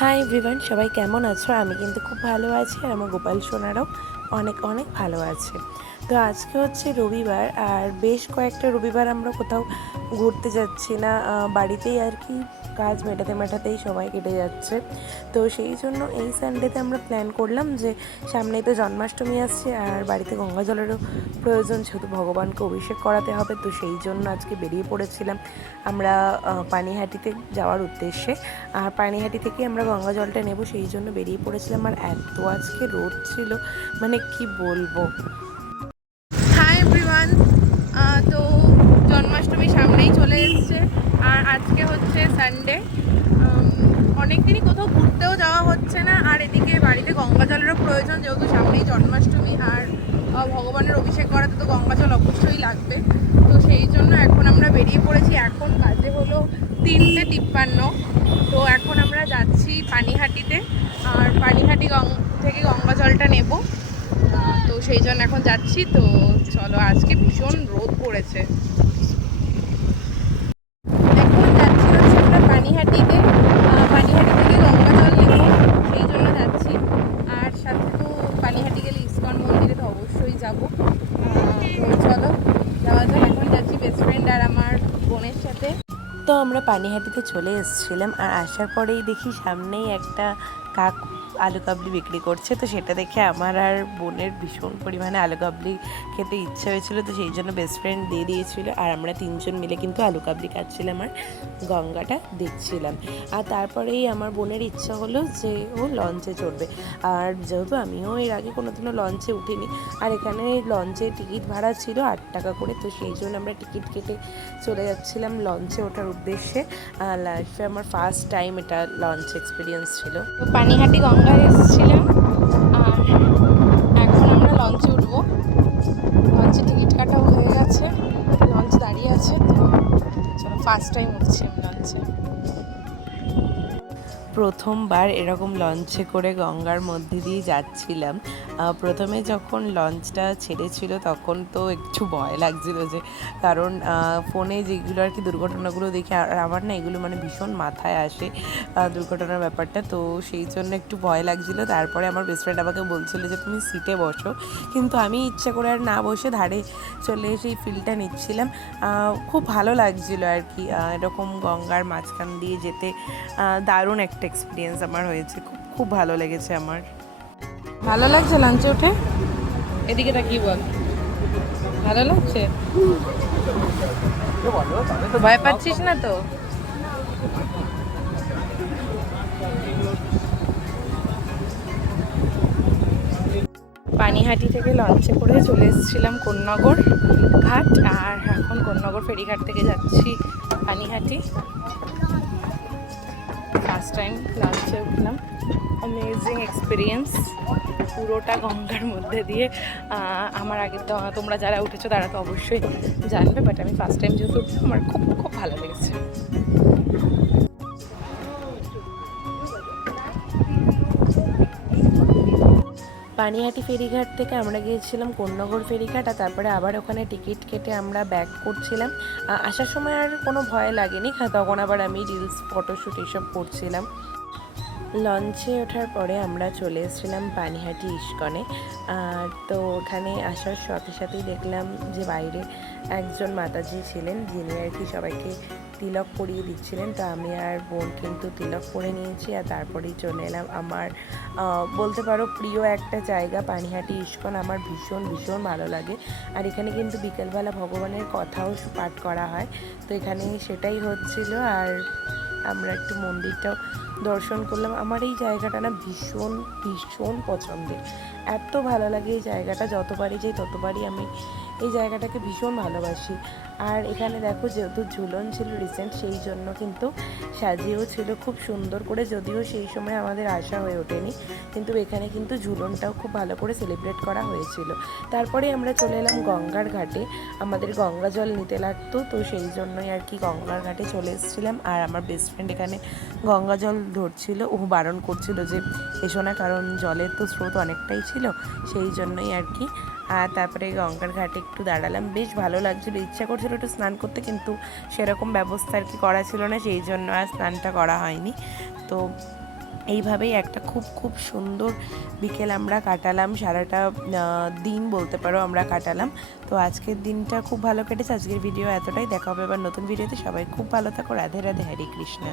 Hi everyone, সবাই কেমন আছো? আমি কিন্তু খুব ভালো আছি আর আমার গোপাল সোনারাও অনেক অনেক ভালো আছে। তো আজকে হচ্ছে রবিবার, আর বেশ কয়েকটা রবিবার আমরা কোথাও ঘুরতে যাচ্ছি না, বাড়িতেই আর কি কাজ মেটাতেই সময় কেটে যাচ্ছে। তো সেই জন্য এই সানডেতে আমরা প্ল্যান করলাম যে সামনেই তো জন্মাষ্টমী আসছে আর বাড়িতে গঙ্গা জলেরও প্রয়োজন, যেহেতু ভগবানকে অভিষেক করাতে হবে। তো সেই জন্য আজকে বেরিয়ে পড়েছিলাম আমরা পানিহাটিতে যাওয়ার উদ্দেশ্যে। আর পানিহাটি থেকে আমরা গঙ্গা জলটা নেব, সেই জন্য বেরিয়ে পড়েছিলাম। আর এত আজকে রোদ ছিল, মানে কি বলবো। Hi everyone. তো জন্মাষ্টমী সামনেই চলে এসছে আর আজকে হচ্ছে সানডে। অনেক দিনই কোথাও ঘুরতেও যাওয়া হচ্ছে না, আর এদিকে বাড়িতে গঙ্গা জলেরও প্রয়োজন, যেহেতু সামনেই জন্মাষ্টমী আর ভগবানের অভিষেক করাতে তো গঙ্গা জল অবশ্যই লাগবে। তো সেই জন্য এখন আমরা বেরিয়ে পড়েছি। এখন বাজে হলো 3:53। তো এখন আমরা যাচ্ছি পানিহাটিতে, আর পানিহাটি থেকে গঙ্গা জলটা নেব। তো সেই জন্য এখন যাচ্ছি। তো চলো, আজকে ভীষণ রোদ পড়েছে। এখন যাচ্ছি হচ্ছে আমরা পানিহাটিতে। পানিহাটি থেকে গঙ্গা জল নেব, সেই জন্য যাচ্ছি। আর সাথে তো পানিহাটি গেলে ইস্কন মন্দিরে তো অবশ্যই যাব। তো চলো যাওয়া যাক। এখন যাচ্ছি বেস্ট ফ্রেন্ড আর আমার বোনের সাথে। তো আমরা পানিহাটিতে চলে এসেছিলাম, আর আসার পরেই দেখি সামনেই একটা কাক আলু কাবলি বিক্রি করছে। তো সেটা দেখে আমার আর বোনের ভীষণ পরিমাণে আলু কাবলি খেতে ইচ্ছে হয়েছিল, তো সেই জন্য বেস্ট ফ্রেন্ড দিয়ে দিয়েছিল। আর আমরা তিনজন মিলে কিন্তু আলু কাবলি খাচ্ছিলাম আর গঙ্গাটা দেখছিলাম। আর তারপরেই আমার বোনের ইচ্ছা হলো যে ও লঞ্চে চড়বে। আর যেহেতু আমিও এর আগে কোনোদিনও লঞ্চে উঠিনি, আর এখানে লঞ্চে টিকিট ভাড়া ছিল 8 টাকা করে, তো সেই জন্য আমরা টিকিট কেটে চলে যাচ্ছিলাম লঞ্চে ওঠার উদ্দেশ্যে। লাইফে আমার ফার্স্ট টাইম এটা লঞ্চ এক্সপিরিয়েন্স ছিল। তো পানিহাটি গঙ্গায় এসেছিলাম, আর এখন আমরা লঞ্চে উঠবো। লঞ্চে টিকিট কাটাও হয়ে গেছে, লঞ্চ দাঁড়িয়ে আছে। তো চলো, ফার্স্ট টাইম উঠছি আমি লঞ্চে। প্রথমবার এরকম লঞ্চে করে গঙ্গার মধ্যে দিয়ে যাচ্ছিলাম। প্রথমে যখন লঞ্চটা ছেড়েছিল তখন তো একটু ভয় লাগছিল, যে কারণ ফোনে যেগুলো আর কি দুর্ঘটনাগুলো দেখে, আর আমার না এগুলো মানে ভীষণ মাথায় আসে দুর্ঘটনার ব্যাপারটা, তো সেই জন্য একটু ভয় লাগছিল। তারপরে আমার বেস্ট ফ্রেন্ড আমাকে বলছিল যে তুমি সিটে বসো, কিন্তু আমি ইচ্ছা করে আর না বসে ধারে চলে এসে এই ফিলটা নিচ্ছিলাম। খুব ভালো লাগছিল আর কি এরকম গঙ্গার মাঝখান দিয়ে যেতে। দারুণ একটা এক্সপিরিয়েন্স আমার হয়েছে, খুব খুব ভালো লেগেছে আমার। ভালো লাগছে লঞ্চে উঠে? এদিকে তাকিয়ে বল, ভালো লাগছে? ভয় পাচ্ছিস না তো? পানিহাটি থেকে লঞ্চে করে চলে এসেছিলাম কোন্নগর ঘাট, আর এখন কোন্নগর ফেরিঘাট থেকে যাচ্ছি পানিহাটি। ফার্স্ট টাইম লঞ্চে উঠলাম, অ্যামেজিং এক্সপিরিয়েন্স পুরোটা গঙ্গার মধ্যে দিয়ে। আমার আগে তো তোমরা যারা উঠেছো তারা তো অবশ্যই জানবে, বাট আমি ফার্স্ট টাইম যেহেতু উঠলাম, আমার খুব খুব ভালো লেগেছে। পানিহাটি ফেরিঘাট থেকে আমরা গিয়েছিলাম কোন্নগর ফেরিঘাট, আর তারপরে আবার ওখানে টিকিট কেটে আমরা ব্যাক করছিলাম। আসার সময় আর কোনো ভয় লাগেনি, তখন আবার আমি রিলস ফটোশ্যুট এসব করছিলাম। লঞ্চে ওঠার পরে আমরা চলে এসেছিলাম পানিহাটি ইস্কনে। তো ওখানে আসার সাথে সাথেই দেখলাম যে বাইরে একজন মাতাজি ছিলেন, যিনি আর কি সবাইকে তিলক পরিয়ে দিচ্ছিলেন। তো আমি আর বোন কিন্তু তিলক পরে নিয়েছি, আর তারপরেই চলে এলাম আমার বলতে পারো প্রিয় একটা জায়গা পানিহাটি ইস্কন। আমার ভীষণ ভীষণ ভালো লাগে। আর এখানে কিন্তু বিকেলবেলা ভগবানের কথাও পাঠ করা হয়, তো এখানে সেটাই হচ্ছিল। আর আমরা একটু মন্দিরটাও দর্শন করলাম। আমার এই জায়গাটা না ভীষণ ভীষণ পছন্দের, এত ভালো লাগে এই জায়গাটা। যতবারই যাই ততবারই আমি এই জায়গাটাকে ভীষণ ভালোবাসি। আর এখানে দেখো, যেহেতু ঝুলন ছিল রিসেন্ট, সেই জন্য কিন্তু সাজিয়েও ছিল খুব সুন্দর করে, যদিও সেই সময় আমাদের আসা হয়ে ওঠেনি, কিন্তু এখানে কিন্তু ঝুলনটাও খুব ভালো করে সেলিব্রেট করা হয়েছিল। তারপরে আমরা চলে এলাম গঙ্গার ঘাটে, আমাদের গঙ্গা জল নিতে লাগতো, তো সেই জন্যই আর কি গঙ্গার ঘাটে চলে এসেছিলাম। আর আমার বেস্ট ফ্রেন্ড এখানে গঙ্গা জল ধরছিল, ও বারণ করছিল যে এসো না, কারণ জলের তো স্রোত অনেকটাই ছিল, সেই জন্যই আর কি। আর তারপরে গঙ্গার ঘাটে একটু দাঁড়ালাম, বেশ ভালো লাগছিলো, ইচ্ছা করছিল একটু স্নান করতে, কিন্তু সেরকম ব্যবস্থা আর কি করা ছিল না, সেই জন্য আর স্নানটা করা হয়নি। তো এইভাবেই একটা খুব খুব সুন্দর বিকেল আমরা কাটালাম, সারাটা দিন বলতে পারো আমরা কাটালাম। তো আজকের দিনটা খুব ভালো কেটেছে। আজকের ভিডিও এতটাই, দেখা হবে এবার নতুন ভিডিওতে। সবাই খুব ভালো থাকো, রাধে রাধে, হরে কৃষ্ণা।